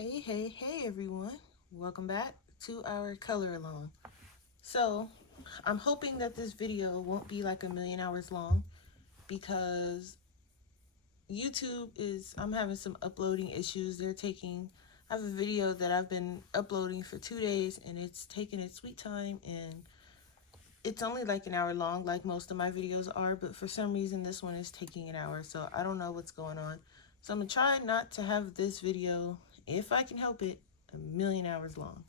Hey everyone. Welcome back to our color along. So, I'm hoping that this video won't be like a million hours long because I'm having some uploading issues. I have a video that I've been uploading for 2 days and it's taking its sweet time, and it's only like an hour long like most of my videos are, but for some reason this one is taking an hour, so I don't know what's going on. So I'm gonna try not to have this video, if I can help it, a million hours long.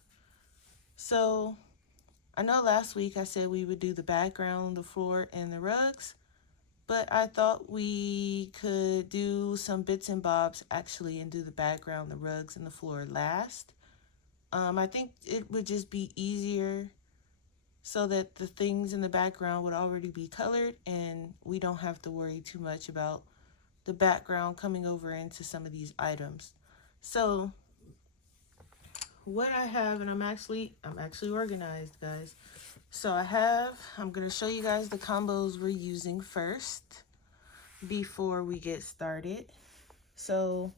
So I know last week I said we would do the background, the floor, and the rugs, but I thought we could do some bits and bobs actually and do the background, the rugs, and the floor last. I think it would just be easier so that the things in the background would already be colored and we don't have to worry too much about the background coming over into some of these items. So what I have, and I'm actually organized, guys. So I'm going to show you guys the combos we're using first before we get started. So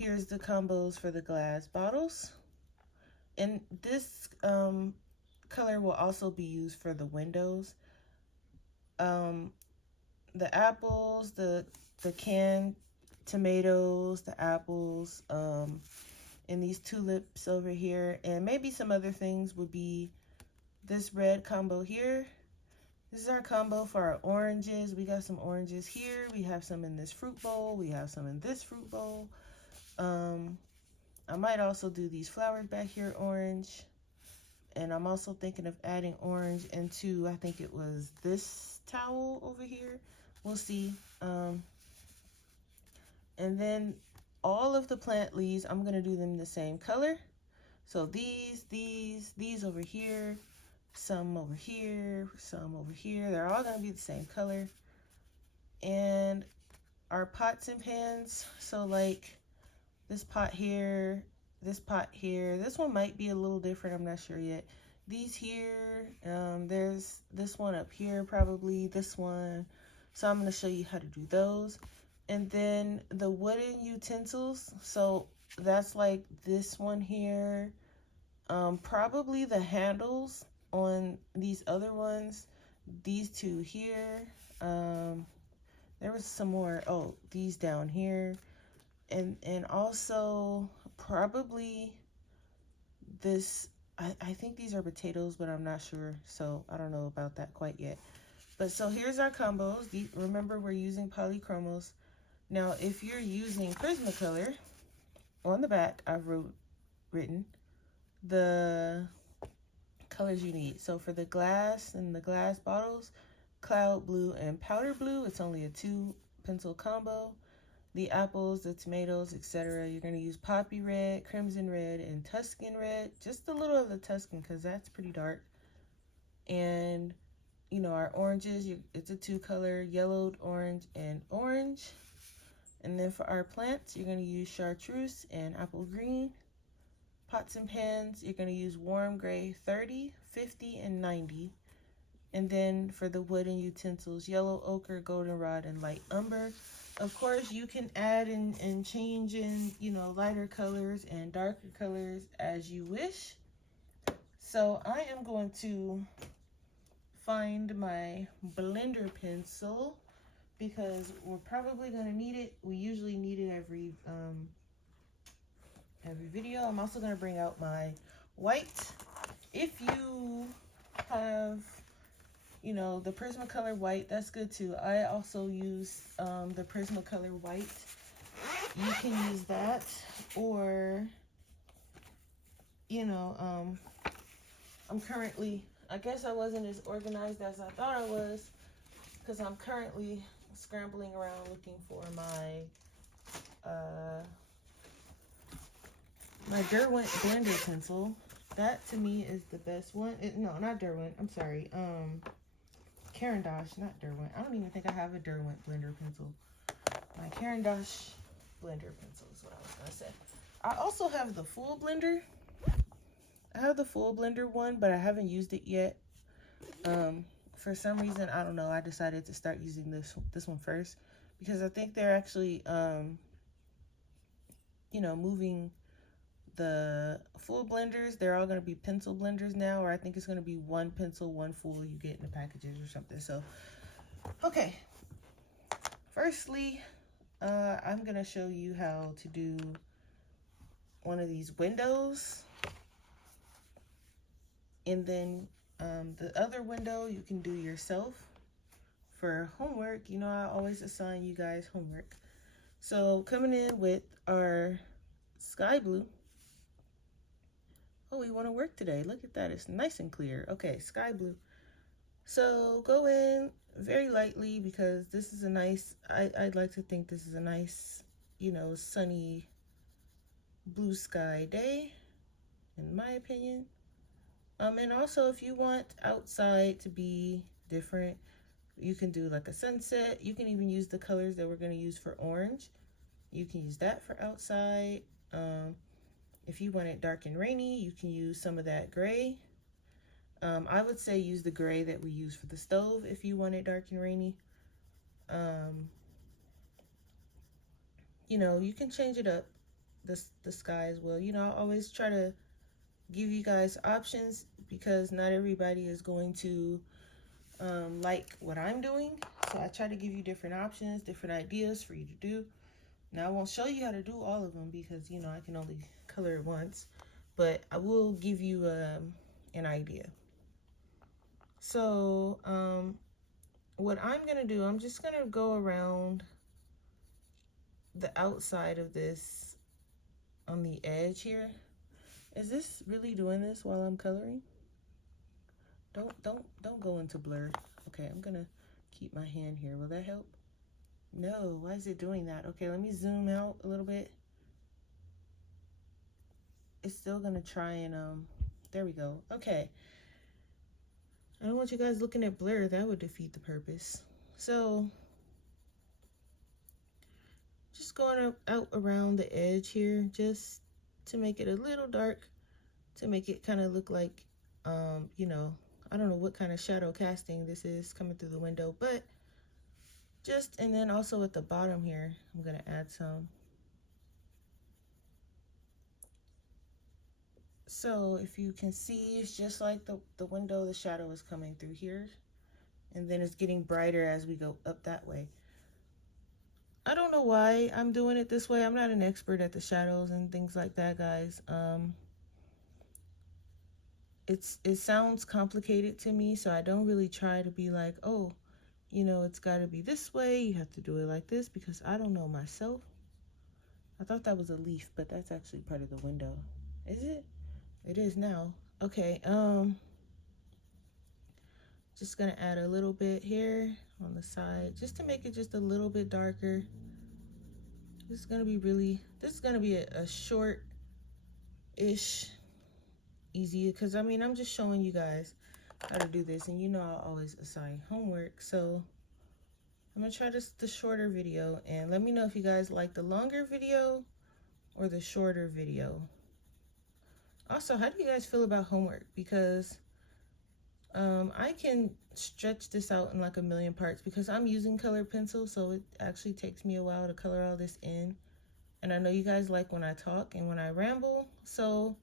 here's the combos for the glass bottles. And this color will also be used for the windows. The apples, the canned tomatoes, the apples, and these tulips over here, and maybe some other things would be this red combo here. This is our combo for our oranges. We got some oranges here. We have some in this fruit bowl. We have some in this fruit bowl. I might also do these flowers back here orange. And I'm also thinking of adding orange into, I think it was this towel over here. We'll see. And then all of the plant leaves, I'm going to do them the same color. So these over here, some over here, some over here. They're all going to be the same color. And our pots and pans, so like this pot here, this pot here. This one might be a little different, I'm not sure yet. These here, there's this one up here, probably this one. So I'm going to show you how to do those. And then the wooden utensils, so that's like this one here. Probably the handles on these other ones, these two here. There was some more, oh, these down here. And also probably this, I think these are potatoes, but I'm not sure, so I don't know about that quite yet. But so here's our combos. Remember, we're using polychromos. Now if you're using Prismacolor, on the back I've written the colors you need. So for the glass and the glass bottles, cloud blue and powder blue, it's only a 2 pencil combo. The apples, the tomatoes, etc., you're going to use poppy red, crimson red, and Tuscan red. Just a little of the Tuscan because that's pretty dark. And, you know, our oranges, it's a 2-color, yellowed, orange, and orange. And then for our plants, you're going to use chartreuse and apple green. Pots and pans, you're going to use warm gray 30, 50, and 90. And then for the wooden utensils, yellow ochre, goldenrod, and light umber. Of course, you can add and change in, you know, lighter colors and darker colors as you wish. So I am going to find my blender pencil because we're probably going to need it. We usually need it every video. I'm also going to bring out my white. If you have, you know, the Prismacolor white, that's good too. I also use the Prismacolor white. You can use that, or, you know, I'm currently, I guess I wasn't as organized as I thought I was, because I'm currently scrambling around looking for my Derwent blender pencil. That to me is the best one. No, not Derwent. I'm sorry. Caran d'Ache, not Derwent. I don't even think I have a Derwent blender pencil. My Caran d'Ache blender pencil is what I was gonna say. I also have the full blender. I have the full blender one, but I haven't used it yet. For some reason, I don't know, I decided to start using this one first because I think they're actually moving the full blenders. They're all going to be pencil blenders now, or I think it's going to be one pencil, one full you get in the packages or something. So, okay. Firstly, I'm going to show you how to do one of these windows. And then the other window you can do yourself. For homework, I always assign you guys homework. So coming in with our sky blue. Oh, we want to work today. Look at that. It's nice and clear. Okay, sky blue. So go in very lightly because this is a nice, I'd like to think this is a nice, sunny blue sky day, in my opinion. And also if you want outside to be different, you can do like a sunset. You can even use the colors that we're going to use for orange. You can use that for outside. If you want it dark and rainy, you can use some of that gray. I would say use the gray that we use for the stove if you want it dark and rainy. You can change it up, the sky as well. I always try to give you guys options because not everybody is going to like what I'm doing. So I try to give you different options, different ideas for you to do. Now I won't show you how to do all of them because I can only color it once, but I will give you an idea. So what I'm gonna do, I'm just gonna go around the outside of this on the edge here. Is this really doing this while I'm coloring? Don't go into blur. Okay, I'm gonna keep my hand here. Will that help? No, why is it doing that? Okay, let me zoom out a little bit. It's still gonna try and there we go. Okay. I don't want you guys looking at blur. That would defeat the purpose. So just going out around the edge here just to make it a little dark, to make it kind of look like I don't know what kind of shadow casting this is coming through the window, but and then also at the bottom here, I'm gonna add some. So if you can see, it's just like the window, the shadow is coming through here, and then it's getting brighter as we go up that way. I don't know why I'm doing it this way. I'm not an expert at the shadows and things like that, guys. It sounds complicated to me, so I don't really try to be like, oh, it's got to be this way. You have to do it like this because I don't know myself. I thought that was a leaf, but that's actually part of the window. Is it? It is now. Okay, just gonna add a little bit here on the side just to make it just a little bit darker. This is gonna be a short-ish easy because I'm just showing you guys how to do this, and I always assign homework, so I'm gonna try the shorter video, and let me know if you guys like the longer video or the shorter video. Also, how do you guys feel about homework? Because I can stretch this out in like a million parts because I'm using colored pencil, so it actually takes me a while to color all this in. And I know you guys like when I talk and when I ramble, so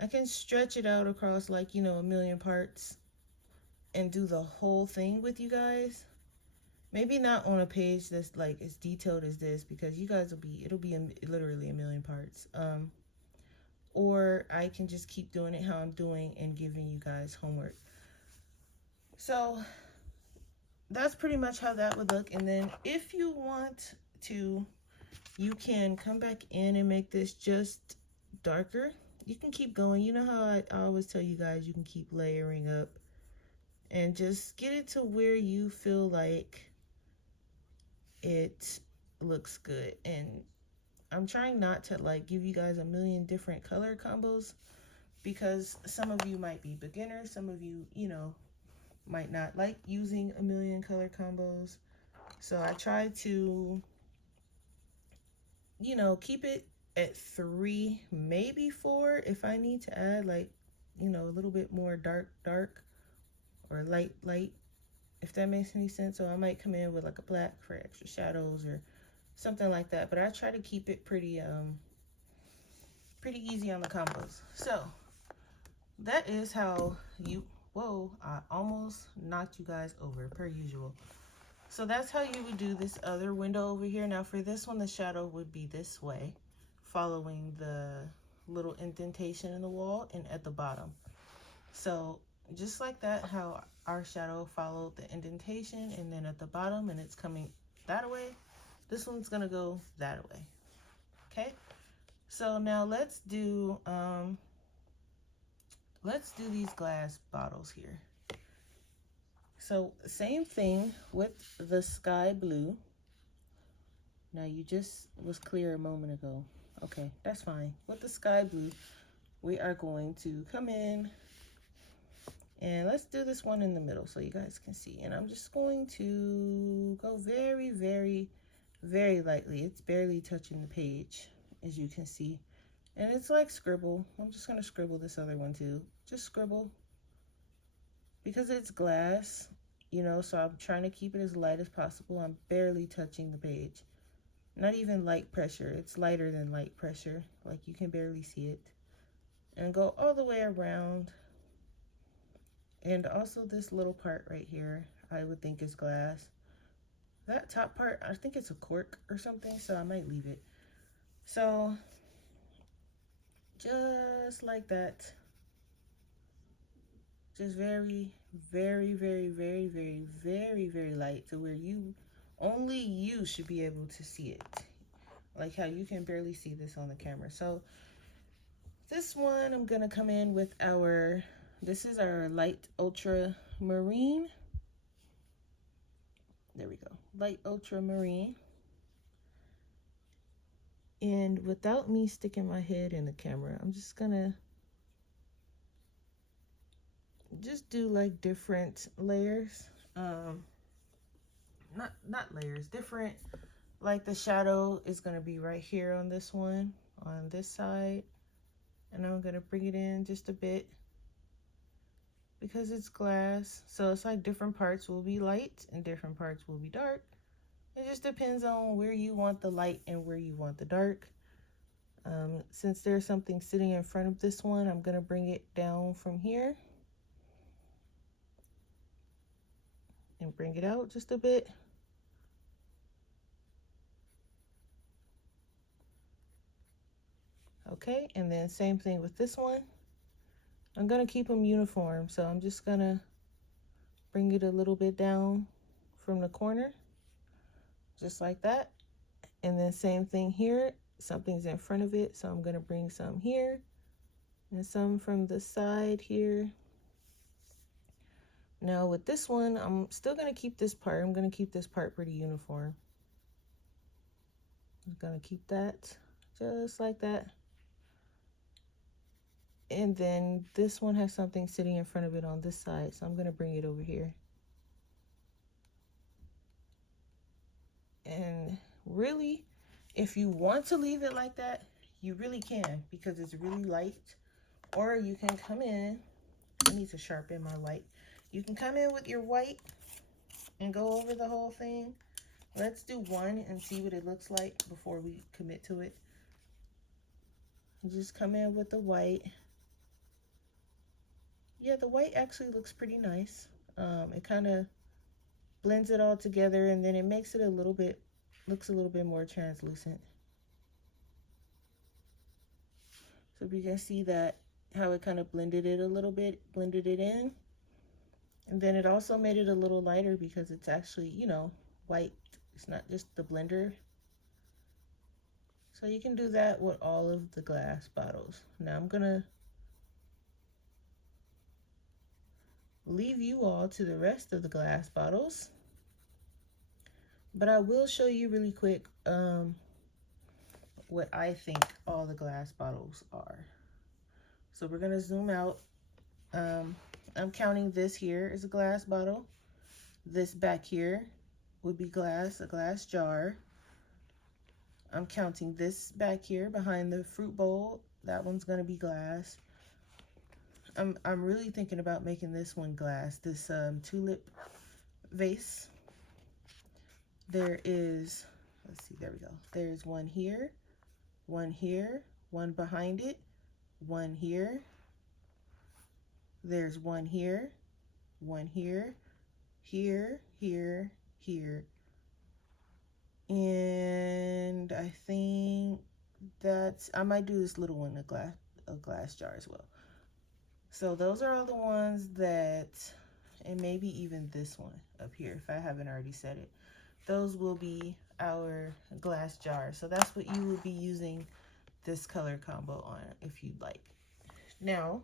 I can stretch it out across like, a million parts and do the whole thing with you guys. Maybe not on a page that's like as detailed as this because you guys it'll be literally a million parts. Or I can just keep doing it how I'm doing and giving you guys homework. So that's pretty much how that would look. And then if you want to, you can come back in and make this just darker. You can keep going. You know how I always tell you guys you can keep layering up and just get it to where you feel like it looks good. And I'm trying not to like give you guys a million different color combos because some of you might be beginners, some of you, might not like using a million color combos. So I try to, keep it at 3, maybe 4 if I need to add like, a little bit more dark or light, if that makes any sense. So I might come in with like a black for extra shadows or something like that. But I try to keep it pretty easy on the combos. So that is how you, whoa, I almost knocked you guys over per usual. So that's how you would do this other window over here. Now for this one, the shadow would be this way, following the little indentation in the wall and at the bottom. So just like that, how our shadow followed the indentation and then at the bottom, and it's coming that way, this one's gonna go that way. Okay, so now let's do these glass bottles here. So same thing with the sky blue. Now you just was clear a moment ago. Okay, that's fine. With the sky blue, we are going to come in and let's do this one in the middle so you guys can see. And I'm just going to go very, very, very lightly. It's barely touching the page, as you can see. And it's like scribble. I'm just gonna scribble this other one too. Just scribble. Because it's glass, you know, so I'm trying to keep it as light as possible. I'm barely touching the page. Not even light pressure. It's lighter than light pressure. Like you can barely see it. And go all the way around. And also this little part right here, I would think is glass. That top part, I think it's a cork or something, so I might leave it. So, just like that. Just very, very, very, very, very, very, very light to where only you should be able to see it. Like how you can barely see this on the camera. So this one, I'm gonna come in with this is our light ultramarine. There we go, light ultramarine. And without me sticking my head in the camera, I'm just gonna do like different layers. Not layers, different, like the shadow is gonna be right here on this one, on this side. And I'm gonna bring it in just a bit because it's glass. So it's like different parts will be light and different parts will be dark. It just depends on where you want the light and where you want the dark. Since there's something sitting in front of this one, I'm gonna bring it down from here and bring it out just a bit. Okay, and then same thing with this one. I'm gonna keep them uniform, so I'm just gonna bring it a little bit down from the corner, just like that. And then same thing here, something's in front of it, so I'm gonna bring some here and some from the side here. Now with this one, I'm still gonna keep this part. I'm gonna keep this part pretty uniform. I'm gonna keep that just like that. And then this one has something sitting in front of it on this side, so I'm gonna bring it over here. And really, if you want to leave it like that, you really can, because it's really light. Or you can come in, I need to sharpen my white. You can come in with your white and go over the whole thing. Let's do one and see what it looks like before we commit to it. Just come in with the white. Yeah, the white actually looks pretty nice. It kind of blends it all together, and then it makes it looks a little bit more translucent. So we can see that how it kind of blended it a little bit, blended it in. And then it also made it a little lighter because it's actually, you know, white. It's not just the blender. So you can do that with all of the glass bottles. Now I'm gonna leave you all to the rest of the glass bottles. But I will show you really quick what I think all the glass bottles are. So we're gonna zoom out. I'm counting this here as a glass bottle. This back here would be glass, a glass jar. I'm counting this back here behind the fruit bowl. That one's gonna be glass. I'm really thinking about making this one glass, this tulip vase. There is let's see, there we go. There's one here, one here, one behind it, one here. There's one here, one here, here, here, here. And I think that's, I might do this little one in a glass jar as well. So those are all the ones that, and maybe even this one up here, if I haven't already said it. Those will be our glass jar. So that's what you will be using this color combo on if you'd like. Now,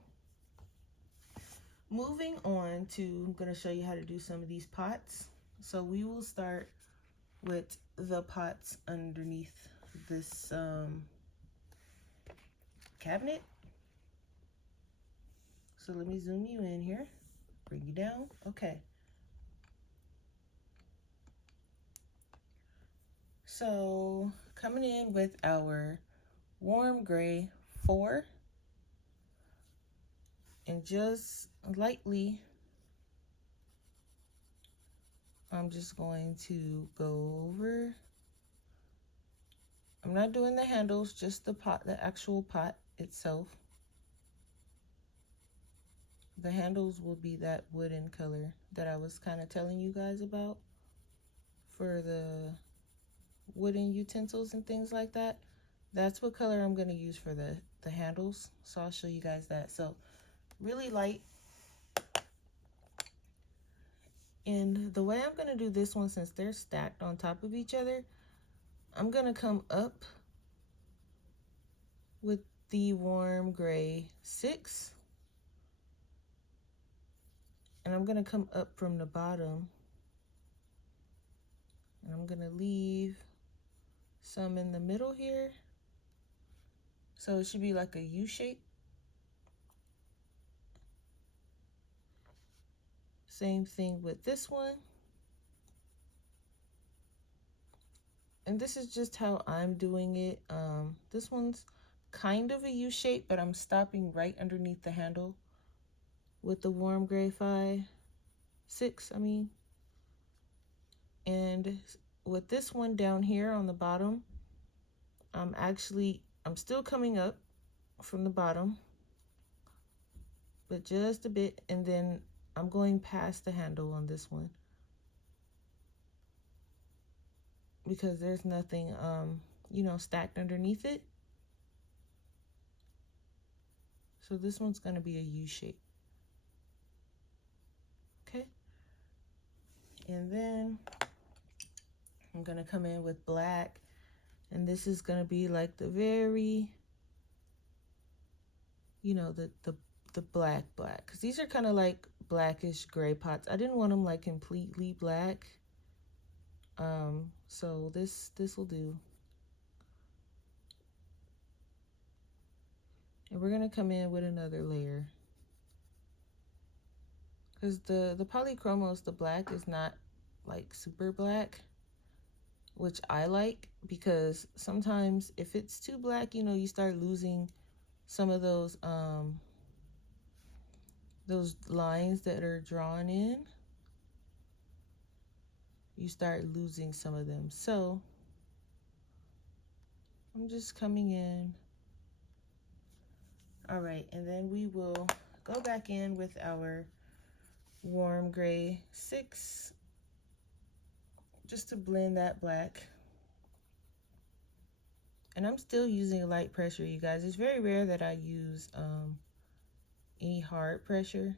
moving on to, I'm going to show you how to do some of these pots. So we will start with the pots underneath this cabinet. So let me zoom you in here, bring you down. Okay. So coming in with our warm gray 4, and just lightly, I'm just going to go over. I'm not doing the handles, just the pot, the actual pot itself. The handles will be that wooden color that I was kind of telling you guys about for the wooden utensils and things like that. That's what color I'm going to use for the handles. So I'll show you guys that. So really light. And the way I'm going to do this one, since they're stacked on top of each other, I'm going to come up with the warm gray 6. And I'm going to come up from the bottom. And I'm going to leave some in the middle here. So it should be like a U shape. Same thing with this one. And this is just how I'm doing it. This one's kind of a U shape, but I'm stopping right underneath the handle with the warm gray 6, I mean. And with this one down here on the bottom, I'm still coming up from the bottom, but just a bit, and then I'm going past the handle on this one because there's nothing, you know, stacked underneath it. So this one's going to be a U shape. Okay. And then I'm going to come in with black, and this is going to be like the very, you know, the black, because these are kind of like blackish gray pots. I didn't want them like completely black. So this will do. And we're going to come in with another layer. Because the polychromos, the black is not like super black, which I like, because sometimes if it's too black, you know, you start losing some of those lines that are drawn in. You start losing some of them. So I'm just coming in. All right, and then we will go back in with our warm gray 6 just to blend that black. And I'm still using light pressure, you guys. It's very rare that I use any hard pressure.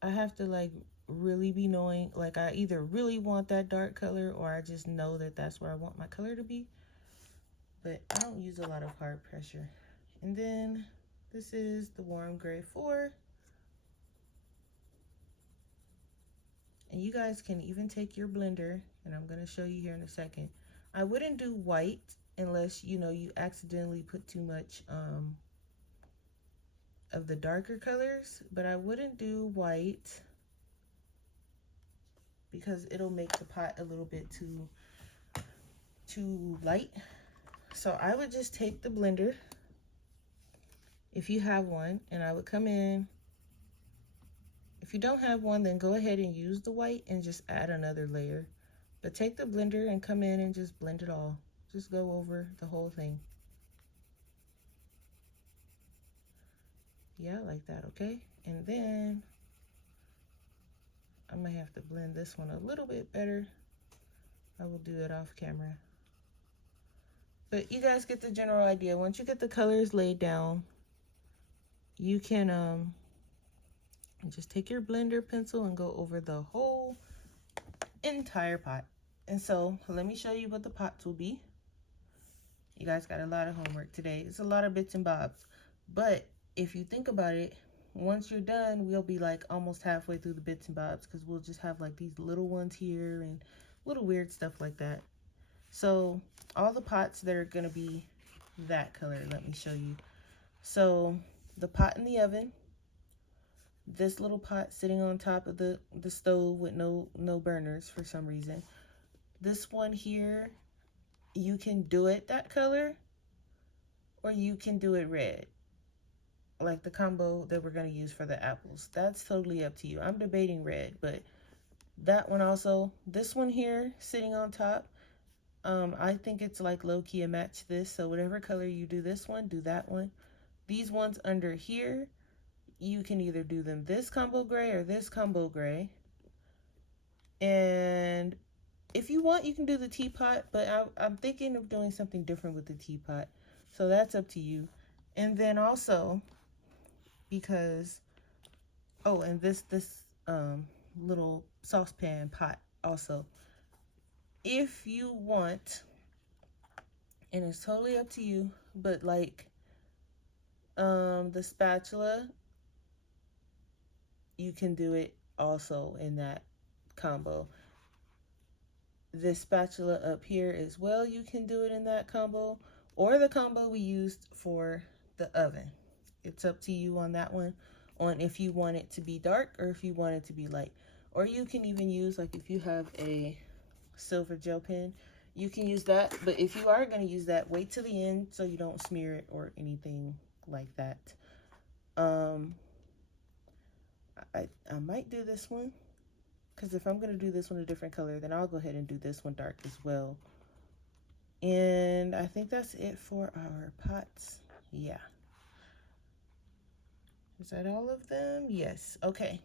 I have to like really be knowing, like I either really want that dark color or I just know that that's where I want my color to be. But I don't use a lot of hard pressure. And then this is the warm gray 4. And you guys can even take your blender, and I'm going to show you here in a second. I wouldn't do white unless, you know, you accidentally put too much of the darker colors, but I wouldn't do white because it'll make the pot a little bit too light. So I would just take the blender, if you have one, and I would come in. If you don't have one, then go ahead and use the white and just add another layer But take the blender and come in and just blend it all. Just go over the whole thing. Yeah, like that, okay? And then I might have to blend this one a little bit better. I will do it off camera. But you guys get the general idea. Once you get the colors laid down, you can just take your blender pencil and go over the whole entire pot. And so let me show you what the pots will be. You guys got a lot of homework today. It's a lot of bits and bobs. But if you think about it, once you're done, we'll be like almost halfway through the bits and bobs, because we'll just have like these little ones here and little weird stuff like that. So all the pots that are going to be that color, let me show you. So the pot in the oven, this little pot sitting on top of the stove with no burners for some reason. This one here, you can do it that color, or you can do it red, like the combo that we're going to use for the apples. That's totally up to you. I'm debating red, but that one also, this one here sitting on top, I think it's like low-key a match this, so whatever color you do this one, do that one. These ones under here, you can either do them this combo gray or this combo gray. And if you want, you can do the teapot, but I'm thinking of doing something different with the teapot, so that's up to you. And then also, because, oh, and this little saucepan pot also, if you want, and it's totally up to you, but like the spatula, you can do it also in that combo. This spatula up here as well, you can do it in that combo, or the combo we used for the oven. It's up to you on that one, on if you want it to be dark or if you want it to be light. Or you can even use, like if you have a silver gel pen, you can use that. But if you are going to use that, wait till the end so you don't smear it or anything like that. I might do this one, because if I'm going to do this one a different color, then I'll go ahead and do this one dark as well. And I think that's it for our pots. Yeah. Is that all of them? Yes. Okay.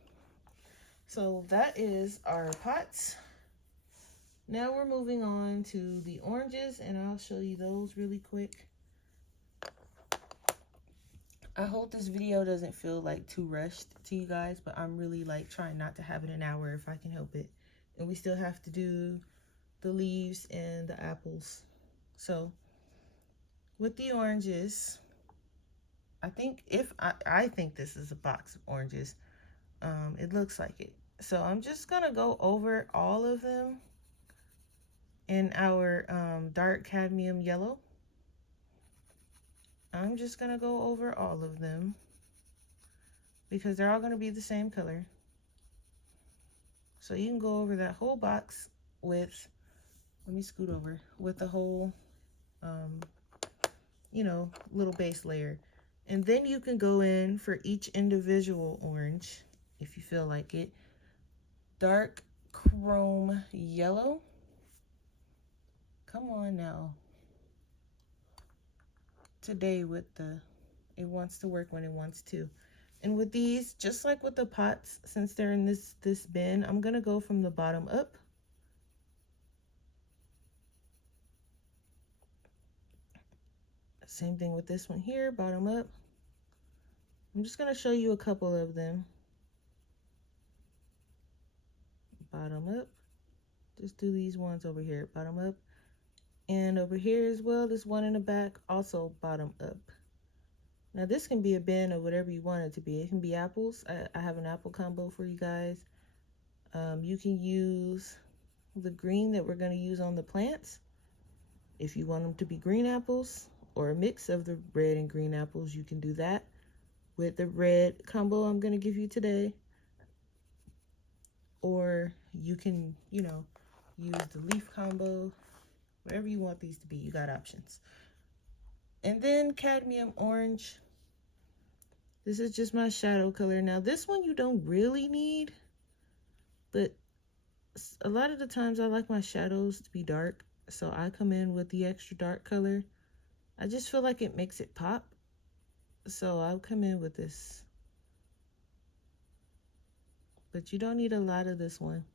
So that is our pots. Now we're moving on to the oranges, and I'll show you those really quick. I hope this video doesn't feel like too rushed to you guys, but I'm really like trying not to have it an hour if I can help it. And we still have to do the leaves and the apples. So with the oranges, I think I think this is a box of oranges. It looks like it. So I'm just gonna go over all of them in our dark cadmium yellow. I'm just gonna go over all of them because they're all gonna be the same color. So you can go over that whole box with, let me scoot over, with the whole, you know, little base layer. And then you can go in for each individual orange, if you feel like it. Dark chrome yellow. Come on now. Today with the, it wants to work when it wants to. And with these, just like with the pots, since they're in this bin, I'm gonna go from the bottom up. Same thing with this one here, bottom up. I'm just gonna show you a couple of them. Bottom up. Just do these ones over here, bottom up. And over here as well, this one in the back, also bottom up. Now this can be a bin of whatever you want it to be. It can be apples. I have an apple combo for you guys. You can use the green that we're going to use on the plants. If you want them to be green apples or a mix of the red and green apples, you can do that with the red combo I'm going to give you today. Or you can, you know, use the leaf combo, whatever you want these to be, you got options. And then cadmium orange. This is just my shadow color. Now this one you don't really need, but a lot of the times I like my shadows to be dark, so I come in with the extra dark color. I just feel like it makes it pop, so I'll come in with this. But you don't need a lot of this one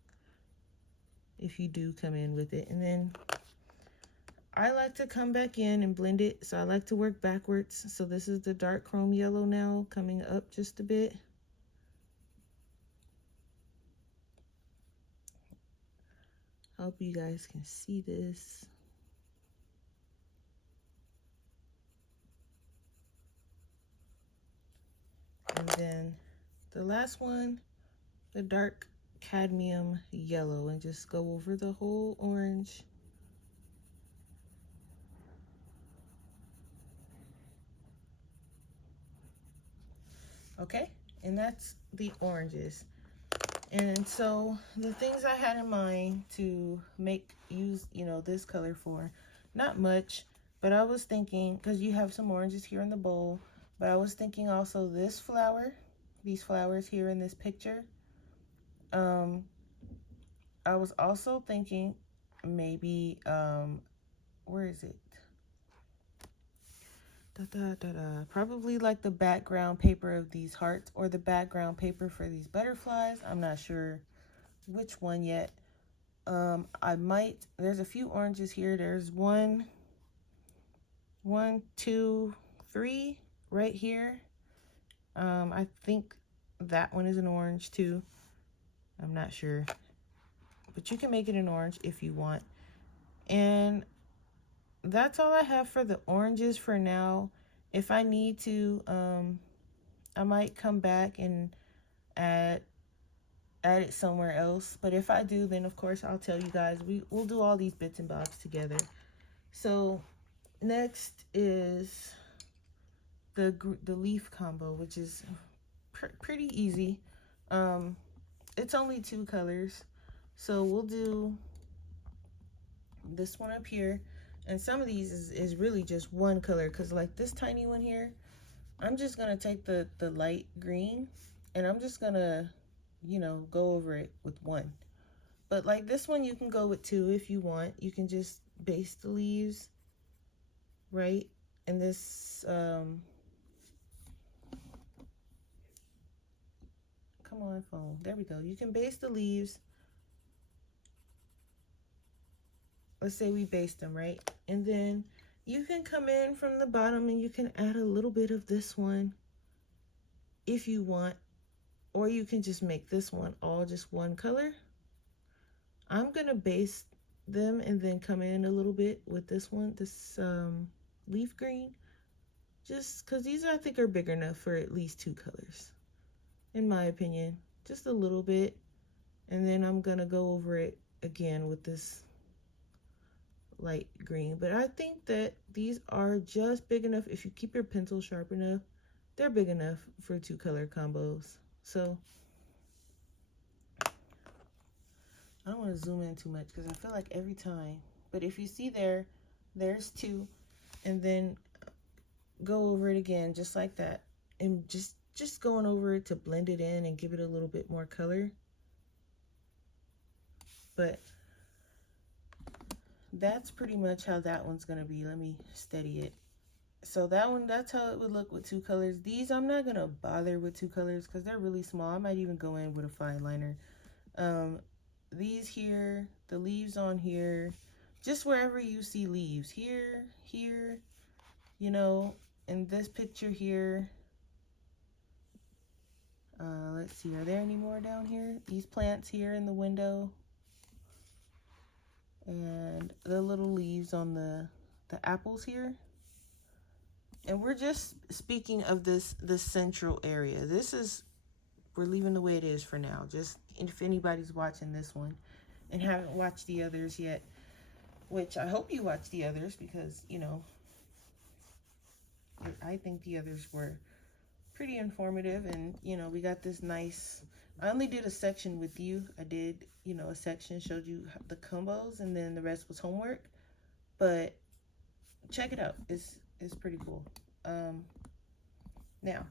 if you do come in with it. And then I like to come back in and blend it, so I like to work backwards. So this is the dark chrome yellow now, coming up just a bit. Hope you guys can see this. And then the last one, the dark cadmium yellow, and just go over the whole orange. Okay, and that's the oranges. And so the things I had in mind to use this color for, not much, but I was thinking, because you have some oranges here in the bowl, but I was thinking also this flower, these flowers here in this picture. I was also thinking maybe, where is it? Probably like the background paper of these hearts, or the background paper for these butterflies. I'm not sure which one yet. There's a few oranges here. There's one, two, three right here. I think that one is an orange too. I'm not sure, but you can make it an orange if you want. And that's all I have for the oranges for now. If I need to, I might come back and add it somewhere else. But if I do, then of course I'll tell you guys. We'll do all these bits and bobs together. So next is the leaf combo, which is pretty easy. It's only 2 colors, so we'll do this one up here, and some of these is really just one color, because like this tiny one here, I'm just gonna take the light green, and I'm just gonna go over it with one. But like this one, you can go with 2 if you want. You can just base the leaves, right? And this, come on, phone. There we go. You can base the leaves. Let's say we based them, right? And then you can come in from the bottom and you can add a little bit of this one if you want. Or you can just make this one all just one color. I'm going to base them and then come in a little bit with this one, this leaf green. Just because these I think are big enough for at least 2 colors, in my opinion. Just a little bit. And then I'm going to go over it again with this light green. But I think that these are just big enough. If you keep your pencil sharp enough, they're big enough for 2 color combos. So I don't want to zoom in too much because I feel like every time. But if you see there's 2, and then go over it again just like that, and just going over it to blend it in and give it a little bit more color. But that's pretty much how that one's gonna be. Let me steady it. So that one, that's how it would look with 2 colors. These I'm not gonna bother with 2 colors because they're really small. I might even go in with a fine liner. These here, the leaves on here, just wherever you see leaves, here, in this picture here. Let's see, are there any more down here? These plants here in the window, and the little leaves on the apples here. And we're just speaking of this central area. We're leaving the way it is for now. Just if anybody's watching this one and haven't watched the others yet, which I hope you watch the others, because I think the others were pretty informative. And we got this nice, I only did a section with you. I did a section, showed you the combos, and then the rest was homework. But check it out, it's pretty cool. Now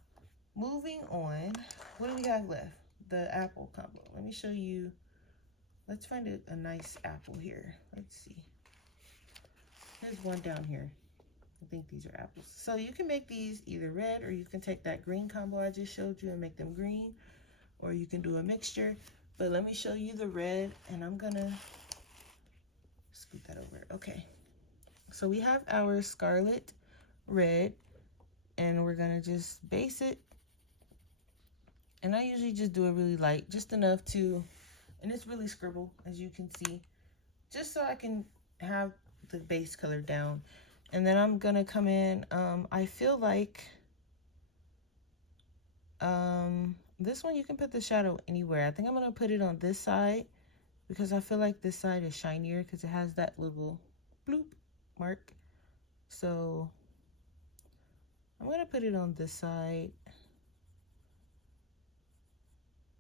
moving on, what do we got left? The apple combo. Let me show you Let's find a nice apple here. Let's see. There's one down here. I think these are apples. So you can make these either red, or you can take that green combo I just showed you and make them green, or you can do a mixture. But let me show you the red, and I'm gonna scoot that over. Okay. So we have our scarlet red, and we're gonna just base it. And I usually just do it really light, just enough to, and it's really scribble, as you can see, just so I can have the base color down. And then I'm gonna come in, I feel like this one you can put the shadow anywhere. I think I'm gonna put it on this side because I feel like this side is shinier because it has that little bloop mark. So I'm gonna put it on this side,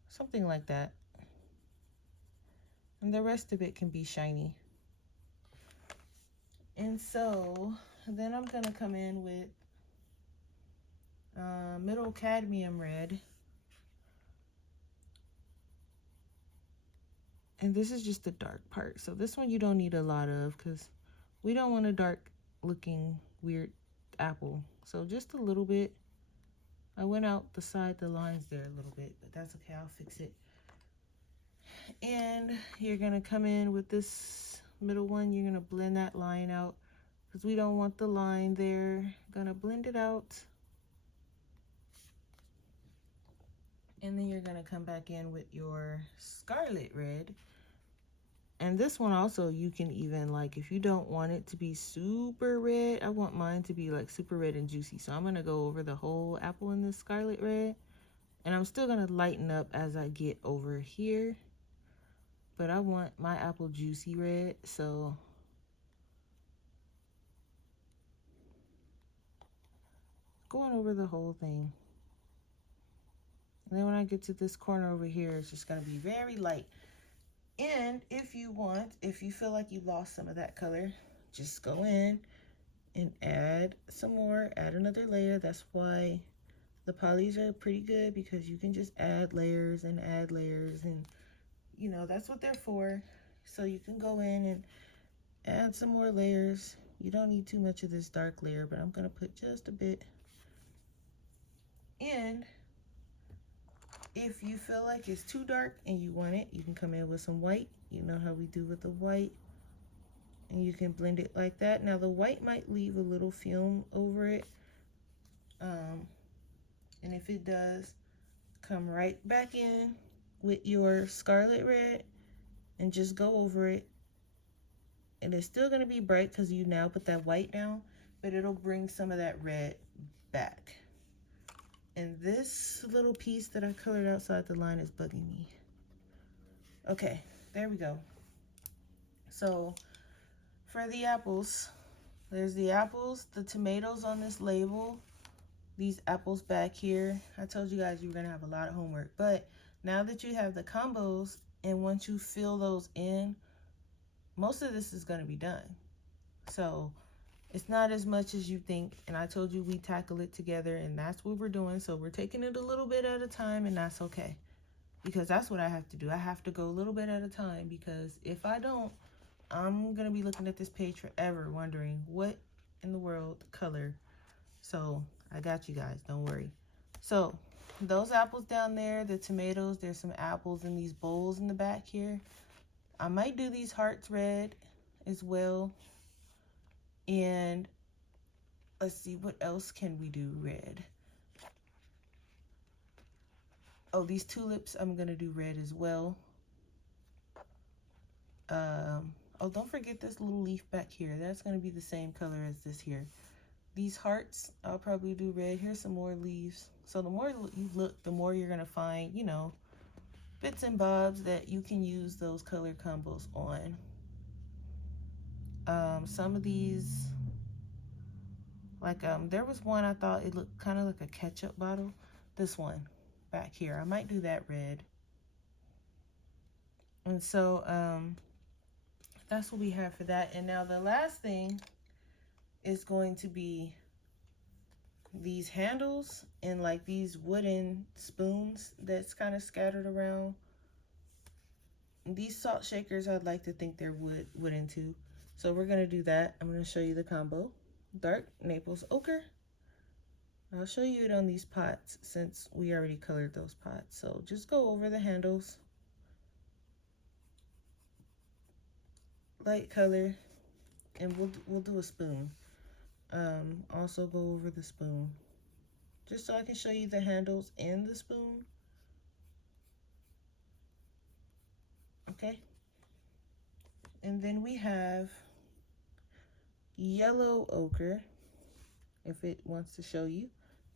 something like that. And the rest of it can be shiny. And so then I'm gonna come in with middle cadmium red. And this is just the dark part. So this one you don't need a lot of because we don't want a dark looking weird apple. So just a little bit. I went out the lines there a little bit, but that's okay, I'll fix it. And you're gonna come in with this middle one. You're gonna blend that line out because we don't want the line there. Gonna blend it out. And then you're gonna come back in with your scarlet red. And this one also, you can even, like, if you don't want it to be super red, I want mine to be like super red and juicy. So I'm gonna go over the whole apple in this scarlet red. And I'm still gonna lighten up as I get over here. But I want my apple juicy red, so going over the whole thing. And then when I get to this corner over here, it's just gonna be very light. And if you want, if you feel like you lost some of that color, just go in and add some more, add another layer. That's why the polys are pretty good, because you can just add layers and you know, that's what they're for. So you can go in and add some more layers. You don't need too much of this dark layer, but I'm gonna put just a bit. And if you feel like it's too dark and you want it, you can come in with some white. You know how we do with the white. And you can blend it like that. Now the white might leave a little film over it. And if it does, come right back in with your scarlet red and just go over it. And it's still gonna be bright because you now put that white down, but it'll bring some of that red back. And this little piece that I colored outside the line is bugging me. Okay, there we go. So for the apples, there's the apples, the tomatoes on this label, these apples back here. I told you guys you were gonna have a lot of homework, but now that you have the combos, and once you fill those in, most of this is gonna be done. So it's not as much as you think, and I told you we tackle it together, and that's what we're doing. So we're taking it a little bit at a time, and that's okay, because that's what I have to do. I have to go a little bit at a time, because if I don't, I'm gonna be looking at this page forever wondering what in the world color. So I got you guys, don't worry. So those apples down there, the tomatoes, there's some apples in these bowls in the back here. I might do these hearts red as well. And let's see, what else can we do red? Oh, these tulips, I'm gonna do red as well. Oh, don't forget this little leaf back here. That's gonna be the same color as this here. These hearts, I'll probably do red. Here's some more leaves. So the more you look, the more you're gonna find, you know, bits and bobs that you can use those color combos on. Some of these, like there was one I thought it looked kind of like a ketchup bottle. This one back here, I might do that red. And so that's what we have for that. And now the last thing is going to be these handles and like these wooden spoons that's kind of scattered around. these salt shakers, I'd like to think they're wooden too. So we're gonna do that. I'm gonna show you the combo. Dark Naples ochre. I'll show you it on these pots since we already colored those pots. So just go over the handles. Light color, and we'll do a spoon. Also go over the spoon, just so I can show you the handles and the spoon. Okay. And then we have yellow ochre, if it wants to show you.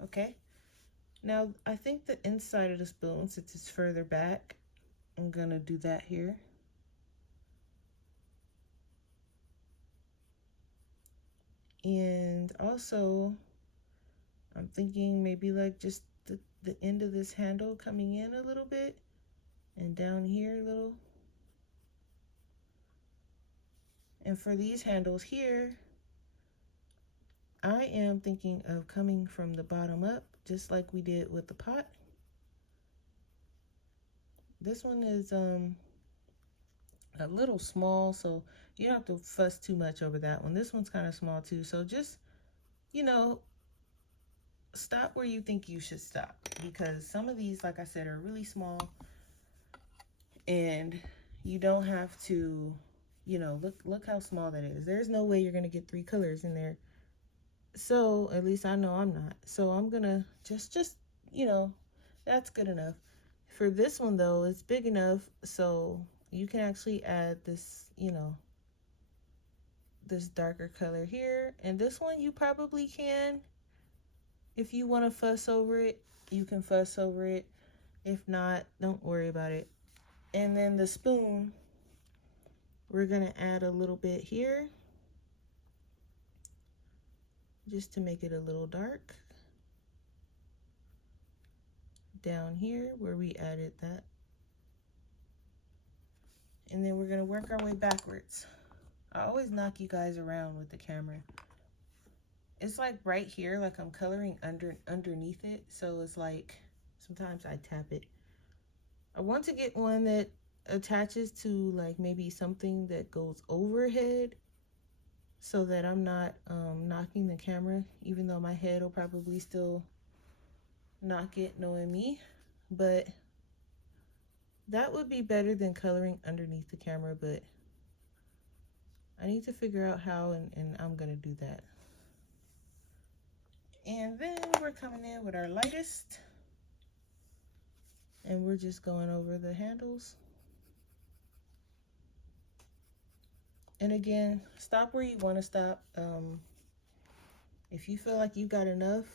Okay. Now, I think the inside of the spoon, since it's further back, I'm gonna do that here. And also, I'm thinking maybe like just the end of this handle coming in a little bit, and down here a little. And for these handles here, I am thinking of coming from the bottom up, just like we did with the pot. This one is a little small, so you don't have to fuss too much over that one. This one's kind of small too, so just, you know, stop where you think you should stop, because some of these, like I said, are really small, and you don't have to, you know, look how small that is. There's no way you're gonna get 3 colors in there. So at least I know I'm not. So I'm gonna just you know, that's good enough. For this one though, it's big enough so you can actually add this, you know, this darker color here. And this one you probably can, if you want to fuss over it, you can fuss over it. If not, don't worry about it. And then the spoon, we're gonna add a little bit here, just to make it a little dark. Down here where we added that. And then we're gonna work our way backwards. I always knock you guys around with the camera. It's like right here, like I'm coloring underneath it. So it's like, sometimes I tap it. I want to get one that attaches to like maybe something that goes overhead, so that I'm not knocking the camera, even though my head will probably still knock it, knowing me. But that would be better than coloring underneath the camera, but I need to figure out how, and I'm gonna do that. And then we're coming in with our lightest, and we're just going over the handles. And again, stop where you want to stop. If you feel like you've got enough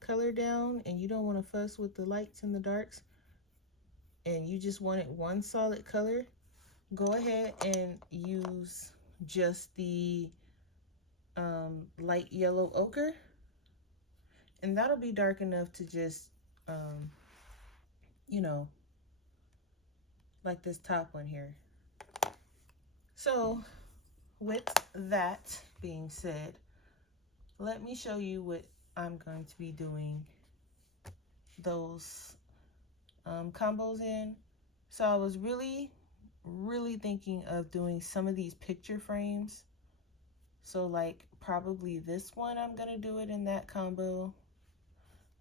color down and you don't want to fuss with the lights and the darks, and you just want it one solid color, go ahead and use just the light yellow ochre, and that'll be dark enough to just you know, like this top one here. So with that being said, let me show you what I'm going to be doing those combos in. So I was really thinking of doing some of these picture frames. So like probably this one, I'm gonna do it in that combo.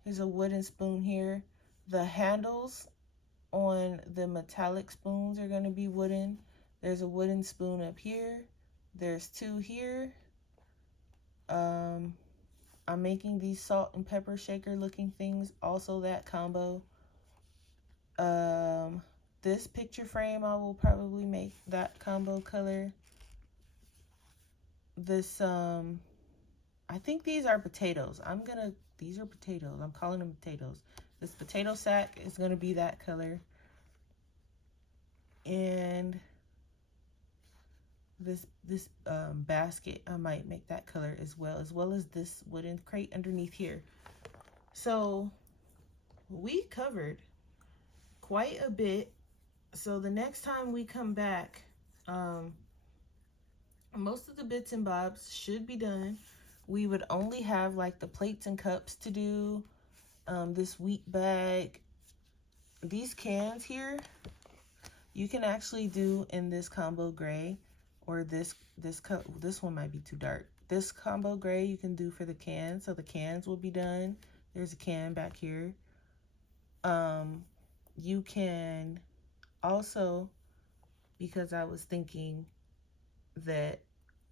There's a wooden spoon here. The handles on the metallic spoons are gonna be wooden. There's a wooden spoon up here. There's 2 here. I'm making these salt and pepper shaker looking things, also that combo. This picture frame, I will probably make that combo color. This, I think these are potatoes. These are potatoes. I'm calling them potatoes. This potato sack is gonna be that color. And this basket, I might make that color as well as this wooden crate underneath here. So we covered quite a bit. So the next time we come back, most of the bits and bobs should be done. We would only have like the plates and cups to do, this wheat bag, these cans here. You can actually do in this combo gray, or this one might be too dark. This combo gray you can do for the cans, so the cans will be done. There's a can back here. You can also, because I was thinking that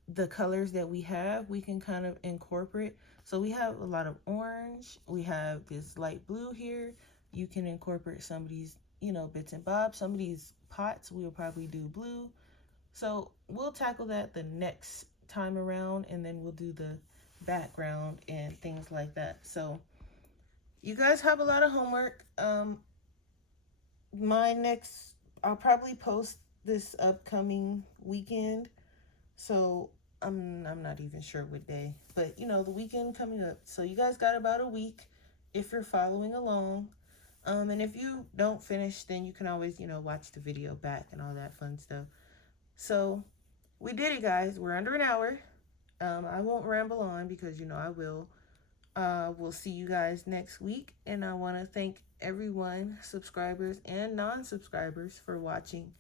the colors that we have, we can kind of incorporate. So we have a lot of orange. We have this light blue here. You can incorporate some of these, you know, bits and bobs. Some of these pots, we'll probably do blue. So we'll tackle that the next time around, and then we'll do the background and things like that. So you guys have a lot of homework. I'll probably post this upcoming weekend. So I'm not even sure what day, but you know, the weekend coming up. So you guys got about a week if you're following along. And if you don't finish, then you can always, you know, watch the video back and all that fun stuff. So we did it, guys. We're under an hour. I won't ramble on because, you know, I will. We'll see you guys next week. And I want to thank everyone, subscribers and non-subscribers, for watching.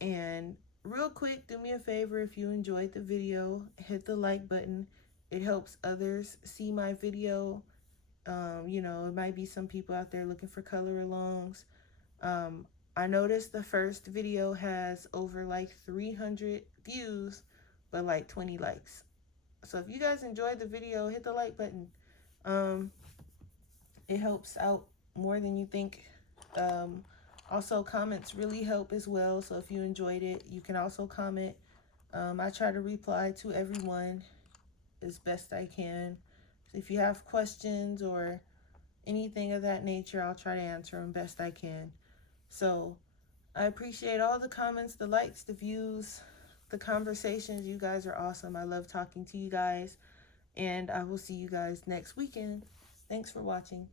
And real quick, do me a favor, if you enjoyed the video, hit the like button. It helps others see my video. You know, it might be some people out there looking for color alongs. I noticed the first video has over like 300 views, but like 20 likes. So if you guys enjoyed the video, hit the like button. It helps out more than you think. Also, comments really help as well. So if you enjoyed it, you can also comment. I try to reply to everyone as best I can. So if you have questions or anything of that nature, I'll try to answer them best I can. So I appreciate all the comments, the likes, the views, the conversations. You guys are awesome. I love talking to you guys. And I will see you guys next weekend. Thanks for watching.